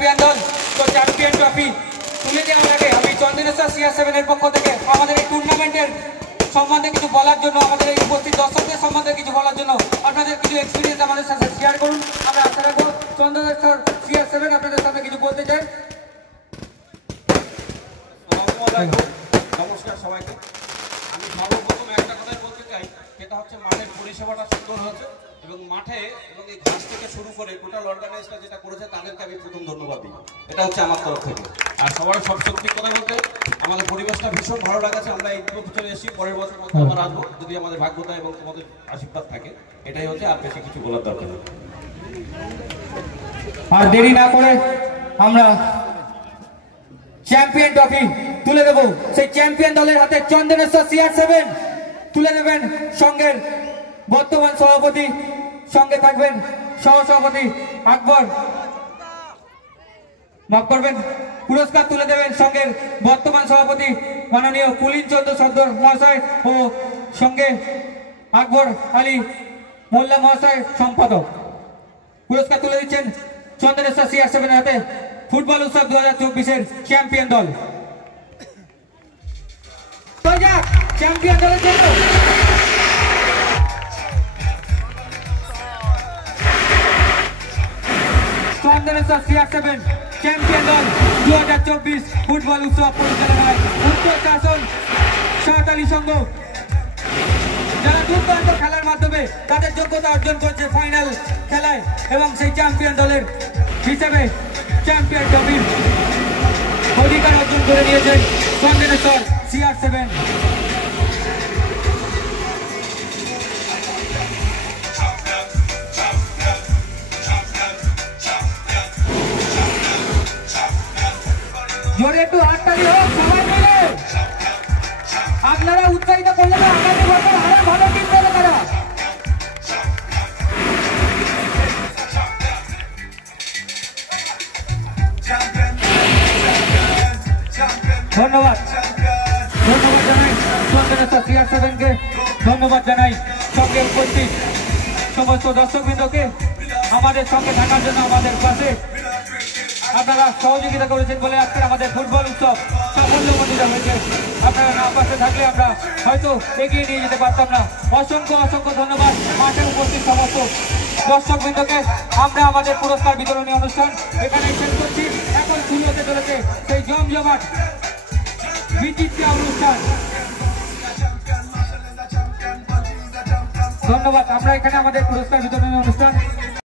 Champion দল। তো champion trophy তুলে দেওয়ার আগে আমি চন্দনেশ্বর CR7 এর পক্ষ থেকে আমাদের এই টুর্নামেন্টের সম্বন্ধে কিছু বলার জন্য, আমাদের এই উপস্থিত দর্শকদের সম্বন্ধে কিছু বলার জন্য আপনাদের কিছু এক্সপিরিয়েন্স আমাদের সাথে শেয়ার করুন। আমরা আশা রাখবো চন্দনেশ্বর CR7 আপনাদের সাথে কিছু বলতে চাই। নমস্কার সবাইকে। আমি সর্বপ্রথমে একটা কথাই বলতে চাই, সেটা হচ্ছে মাঠের পরিষেবাটা সুন্দর হয়েছে এবং মাঠে এবং এই ঘাস থেকে শুরু করে টোটাল অর্গানাইজটা যেটা করেছে তাদেরকে আমি প্রথম ধন্যবাদ দিই। এটা হচ্ছে আমার তরফ থেকে। আর সবার সব সত্যি কথা বলতে আমাদের পরিবেশটা ভীষণ ভালো লাগাছে। আমরা এই বছরে এসেছি, পরের বছর মধ্যে আবার আসবো যদি আমাদের ভাগ্যতা এবং তোমাদের আশীর্বাদ থাকে। এটাই হচ্ছে, আর বেশি কিছু বলার দরকার নেই। আর দেরি না করে আমরা চ্যাম্পিয়ন ট্রফি তুলে দেব। সেই চ্যাম্পিয়ন দলের হাতে চন্দনেশ্বর CR7 তুলে দেবেন সঙ্গের বর্তমান সভাপতি, সঙ্গে থাকবেন সহসভাপতি আকবর, মাফ করবেন, পুরস্কার তুলে দেবেন সঙ্গের বর্তমান সভাপতি মাননীয় কুলীন চন্দ্র সর্দার মহাশয় ও সঙ্গে আকবর আলী মোল্লা মহাশয় সম্পাদক। পুরস্কার তুলে দিচ্ছেন চন্দনেশ্বর CR7 এর হাতে ফুটবল উৎসব 2024-এর চ্যাম্পিয়ন দল। চ্যাম্পিয়ন দলের জন্য চন্দনেশ্বর CR7 চ্যাম্পিয়ন দল 2024 ফুটবল উৎসব পরিচালনায় উত্তর শাসন সরকারি সংঘ, যারা দুর্দান্ত খেলার মাধ্যমে তাদের যোগ্যতা অর্জন করছে ফাইনাল খেলায় এবং সেই চ্যাম্পিয়ন দলের হিসেবে চ্যাম্পিয়ন ট্রফির অধিকার অর্জন করে নিয়েছেন চন্দনেশ্বর CR7। জোরে একটু হাততালি হোক সবাই মিলে। আপনারা উৎসাহিত করলে না আগামী বছর আরো ভালো টিম দেবে তারা। ধন্যবাদ, ধন্যবাদ জানাই চন্দনেশ্বর CR7-কে, ধন্যবাদ জানাই সঙ্গে উপস্থিত সমস্ত দর্শকবৃন্দকে আমাদের সঙ্গে থাকার জন্য, আমাদের পাশে আপনারা সহযোগিতা করেছেন বলে আজকে আমাদের ফুটবল উৎসব সাফল্যমণ্ডিত হয়েছে। আপনারা না পাশে থাকলে আমরা হয়তো এগিয়ে নিয়ে যেতে পারতাম না। অসংখ্য অসংখ্য ধন্যবাদ মাঠে উপস্থিত সমস্ত দর্শকবৃন্দকে। আমরা আমাদের পুরস্কার বিতরণী অনুষ্ঠান এখানে শেষ করছি। এখন শুরু হতে চলেছে সেই জমজমাট বিচিত্র অনুষ্ঠান। ধন্যবাদ। আমরা এখানে আমাদের পুরস্কার বিতরণী অনুষ্ঠান